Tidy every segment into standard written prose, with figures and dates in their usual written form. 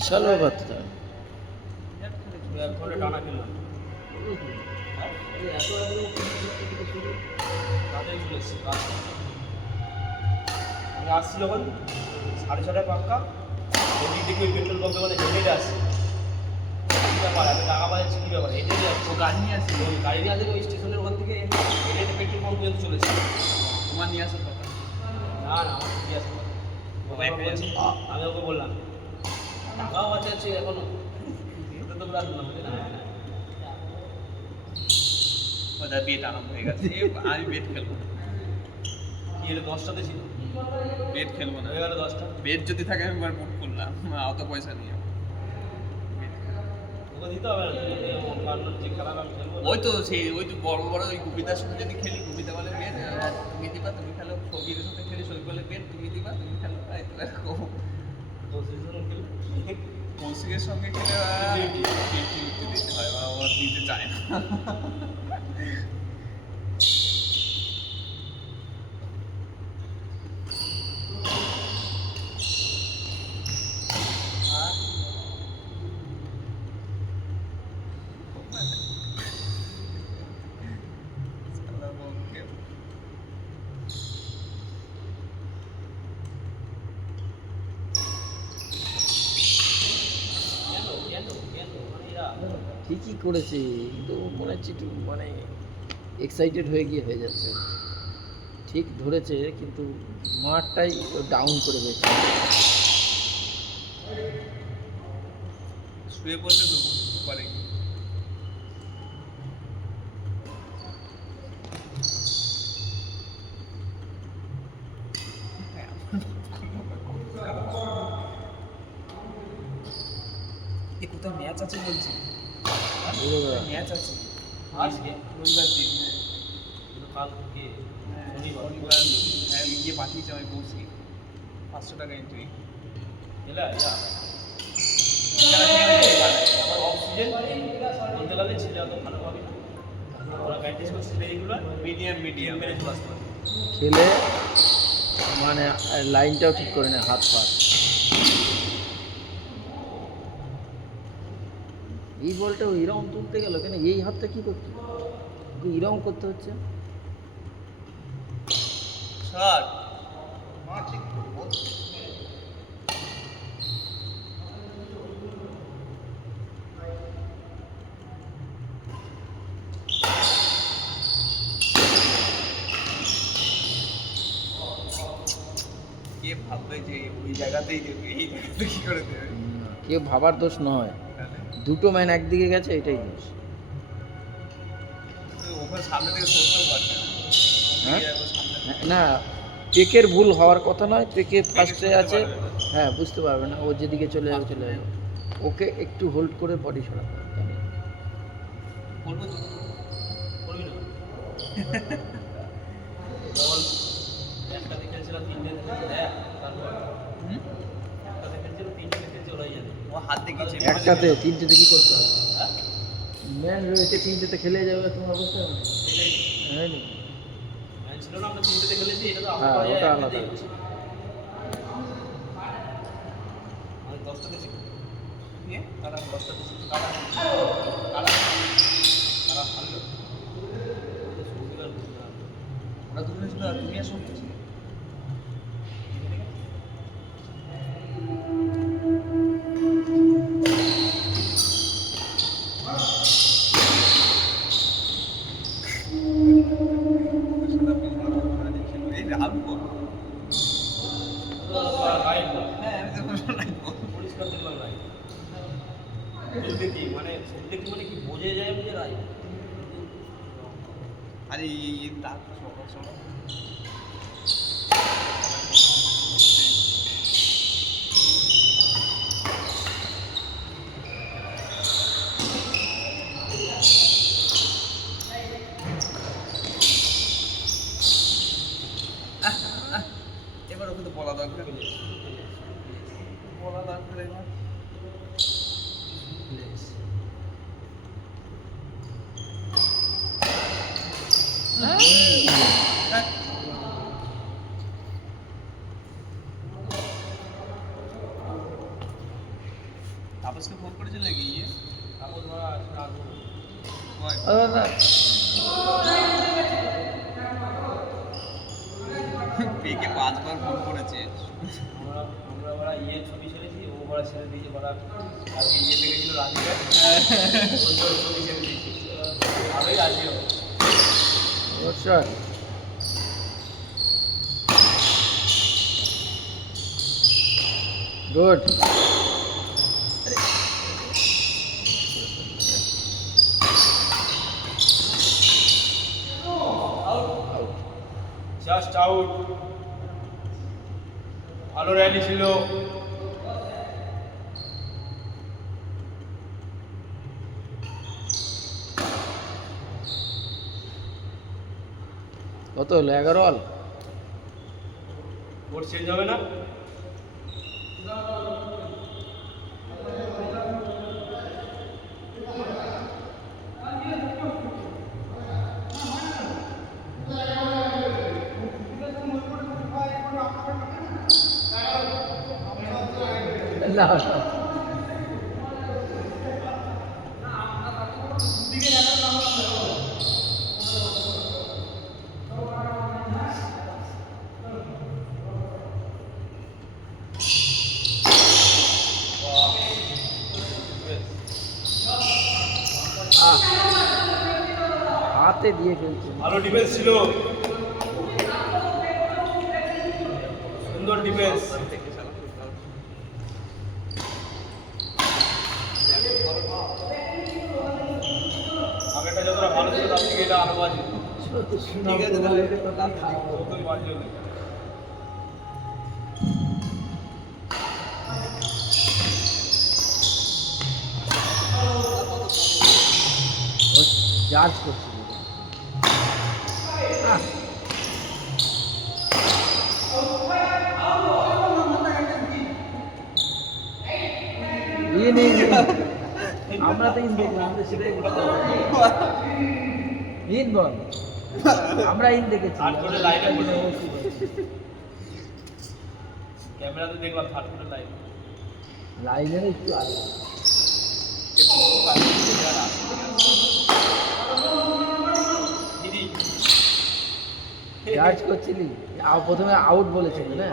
বিশাল ব্যাপার তো। টানা খেললাম আমি আসছি যখন 6:30 পাক্কা ওই দিকে ওই পেট্রোল পাম্পে মানে হেঁটে আসছি কী ব্যাপার এত টাকা বাজাচ্ছি কী ব্যাপার হেঁটে যাচ্ছি ও গাড়ি নিয়ে আসি, ওই গাড়ি নিয়ে আসলে ওই স্টেশনের ওখান থেকে হেঁটে পেট্রোল পাম্প পর্যন্ত চলেছি তোমার নিয়ে আসার কথা। না না আমার ঠিকই আছে আমি ওকে বললাম টাকাও বাঁচাচ্ছে এখনো ওটা তো পুরা ওদের বেট আরম্ভ হয়ে গেছে। আমি বেট খেলবো না, কি এটা 10টাতে ছিল বেট খেলবো না। হয়ে গেল 10টা বেট যদি থাকে আমি একবার বুক করলাম, অত পয়সা নিয়ে ওকে দিতে হবে না তুমি কারণ যে খেলা আমি খেলবো ওই তো সেই ওই তো বড় বড় ওই কবিতার সাথে যদি খেলি, কবিতা বলে বেট তুমি দিবা, তুমি খেলো। সঙ্গীর সাথে খেলি, সঙ্গী বলে বেট তুমি দিবা, তুমি খেলো। তাই তো এরকম কৌশিকের সঙ্গে খেলে দিতে হয়, বা ও দিতে চায় না। ঠিকই করেছে, কিন্তু মনে হচ্ছে একটু মানে এক্সাইটেড হয়ে গিয়ে হয়ে যাচ্ছে। ঠিক ধরেছে, কিন্তু মাঠটাই ডাউন করে দিয়েছে। শুয়ে পড়লে তো পারে। এ কোথাও ম্যাচ আছে বলছি, ম্যাচ আছে আজকে রবিবার দিন। কালকে শনিবার হ্যাঁ ইয়ে পাঠিয়েছে আমি পৌঁছি 500 টাকা এন্ট্রি। এলা এলা আমার অক্সিজেন বলতে গেলে ছেলে অত ভালো হবে না ওরা প্র্যাকটিস করছে এইগুলো মিডিয়াম মিডিয়াম মেরে চলে আসতে পারে খেলে মানে লাইনটাও ঠিক করে নেয়, হাত পা। এই বলটা এরকম তুলতে গেল কেন? এই হাতটা কি করতে এরকম করতে হচ্ছে? স্যার কে ভাববে যে ওই জায়গাতেই দেবে, এই জায়গাতে কি করে দেবে? কেউ ভাবার দোষ নয়, দুটো ম্যান একদিকে গেছে, এটাই দোষ। ওখানে সামনে থেকে সরতেও পারবে না। হ্যাঁ না, পেকের ভুল হওয়ার কথা নয়, পেকে ফার্স্টে আছে। হ্যাঁ, বুঝতে পারবে না, ও যেদিকে চলে যাবে চলে যাবে। ওকে একটু হোল্ড করে বডি সরাতে হবে। বলবো তো করবি না বল একটা দেখেছিলাম 3টে দেখেছিল তারপর একটা দেখেছিল 3টে দেখেছিল ওরাই জানে ও হাত দেখিয়েছে একটাতে তিনটেতে কি করতে হবে? ম্যান রয়েছে, তিনটেতে খেলে যাবে, তোমার অবস্থা হ্যাঁ নি? ম্যাচ ছিল না আমরা 3টে খেলেছি এটা তো হ্যাঁ, আমরা ওটা আলাদা। আমি 10টা দেখেছি নিয়ে তারা 10টা দেখেছি কারা কারা কারা ভালো ওরা দুজনে ছিল আর তুমি আর সঙ্গে ছিলে। এই রাখবো হ্যাঁ আমি তো রাখবো। পরিষ্কার দেখলাম রাই দেখি মানে দেখি মানে কি বোঝে যায় বুঝে রাই আরে এই দাগ সকাল সকাল এবার ওকে তো বলা দরকার, বলা দরকার এবার। তাপসকে ফোন করেছিল নাকি ইয়ে তারপর ধরা আসবো কয়? না পেকে 5 বার ফোন করেছে আমরা আমরা ওরা ইয়ে ছবি ছেড়েছি ও ওরা ছেড়ে দিয়েছে ওরা আজকে ইয়েতে গেছিলো রাজিকা ছবি ছেড়ে দিয়েছি ভালোই রাজি হবে অবশ্যই গুড জাস্ট আউট ভালো র্যালি ছিল কত হলো 11 অল বোর্ড চেঞ্জ হবে না না হাতে দিয়ে খেলছে ভালো ডিফেন্স ছিল সুন্দর ডিফেন্স আগেটা যতটা ভালো ছিল তার থেকে এটা আরো বাজে ঠিক আছে তাহলে যতই বাজে হলে চার্জ করছিল আমরা তো ইন দেখলাম আমরা সেটাই বুঝতে পারছি ইন বল আমরা ইন দেখেছি থার্ড কোর্টে লাইনে পড়ে ক্যামেরাতে দেখলাম থার্ড কোর্টে লাইন লাইনের একটু আগে দিদি চার্জ করছিলি প্রথমে আউট বলেছিলি না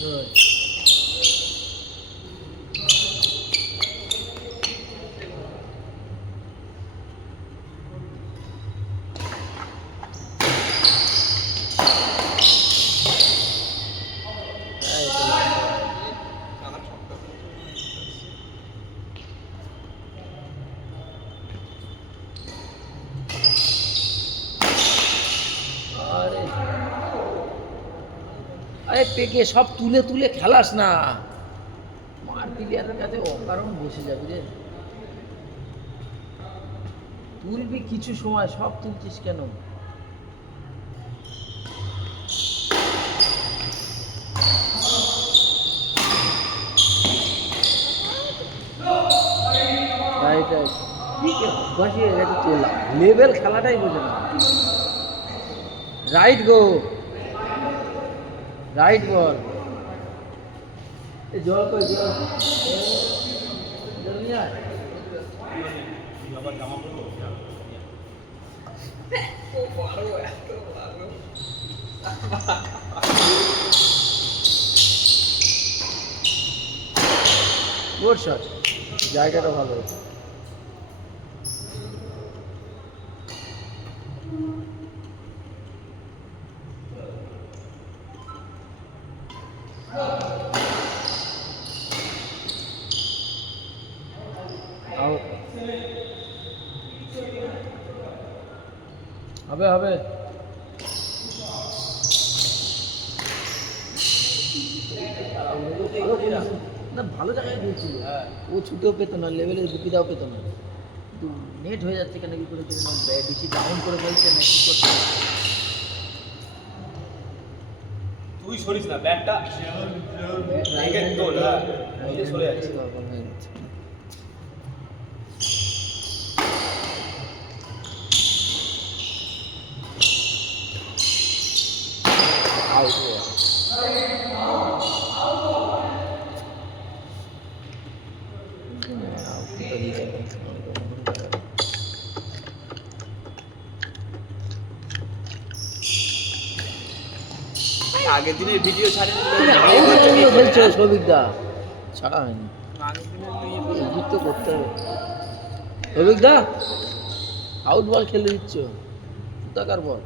Good. আরে পেকে সব তুলে তুলে খেলাস না মার প্লেয়ারের কাছে অকারণ বসে যাবি রে তুলবি কিছু সময় সব তুলছিস কেন রাইট রাইট বসিয়ে এটা তোলা লেভেল খেলাটাই বোঝে না রাইট গো রাইট বল জল কই জল জল নিয়ে আয় আবার জামা পড়বো গুড শট জায়গাটা ভালো হয়েছে হবে হবে না ভালো জায়গায় খেলছিল ও ছুটেও পেতো না লেভেলের বুকিটাও পেতো না কিন্তু নেট হয়ে যাচ্ছে কেন কি করে না বেশি ডাউন করে ফেলছে না কি করছে তুই সরিস না ব্যাটটা তোল নিজে সরে যাচ্ছে আউট হয়ে যাবে। Out তো দিতে হবে। আগের দিনের ভিডিও ছাড়েন তুমি খেলছো সৌভিকদা, ছাড়া হয়নি, আগের দিনের এডিট তো করতে হবে। সৌভিকদা আউট বল খেলে দিচ্ছ, টাকার বল।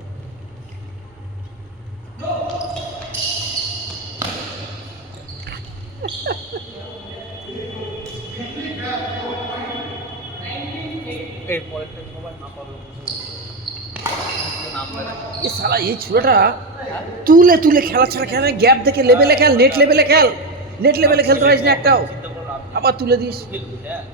এই পরেরটা সবাই না পাবে নাম্বার এ শালা এই ছোড়াটা তুলে তুলে খেলা ছাড়া খেলে, গ্যাপ দেখে লেভেলে খেল, নেট লেভেলে খেল, নেট লেভেলে খেলতে পারিস না একটাও, চিন্তা করে লাভ নেই। আবার তুলে দিস। হ্যাঁ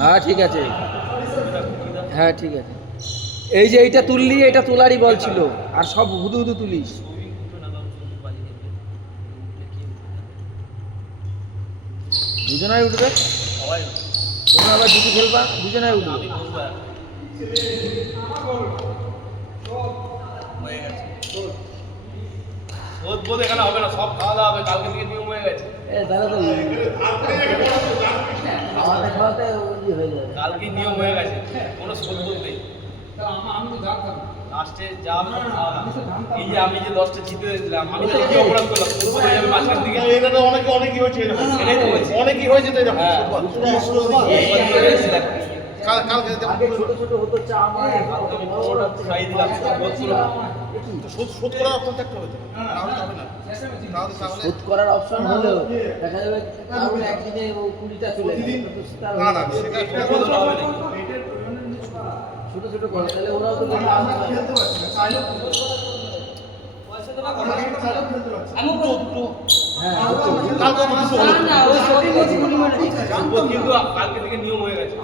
হ্যাঁ ঠিক আছে, হ্যাঁ ঠিক আছে। এই যে এইটা তুললি, এটা তোলারই বল ছিল, আর সব হুদু হুদু তুলিস। দুজনাই উঠবে, সবাই তোমরা আবার দুটো খেলবা, দুজনাই উঠবে। আমি বসবো এখন। হয়ে গেছে রোদ বোধ এখানে হবে না, সব খাওয়া দাওয়া হবে, কালকে থেকে নিয়ম হয়ে গেছে। এ দাদা তো খাওয়াতে খাওয়াতে ইয়ে হয়ে যাবে। কালকে নিয়ম হয়ে গেছে, কোনো শোধ বোধ নেই। লাস্টে যা হবে সব খাওয়া দাওয়া। এই যে আমি যে 10টা জিতে দিলাম, আমি তো কি অপরাধ করলাম? ফুটবল হয়ে যাবে মাঝখান দিকে। এটা তো অনেকই হয়েছে এরকম। এটাই তো বলছি। অনেকই হয়েছে তো এরকম হ্যাঁ। ফুটবল। কালকে আগে ছোট ছোট হতো চা আমার আমি পুরোটা খাইয়ে দিলাম, বোধ পুরো। শোধ করার অপশন থাকতে হবে তো। নাহলে তো হবে না। তাহলে শোধ করার অপশন হলেও দেখা যাবে কারণ একদিনে ও 20টা চলে গেল, না না সেটা বোধ হবে নাকি? ছোট ছোট করে তাহলে ওরাও তো খেলতে আসবে। হ্যাঁ কালকে তো দুটো হলো। বোধ কিন্তু কালকে থেকে নিয়ম হয়ে গেছে।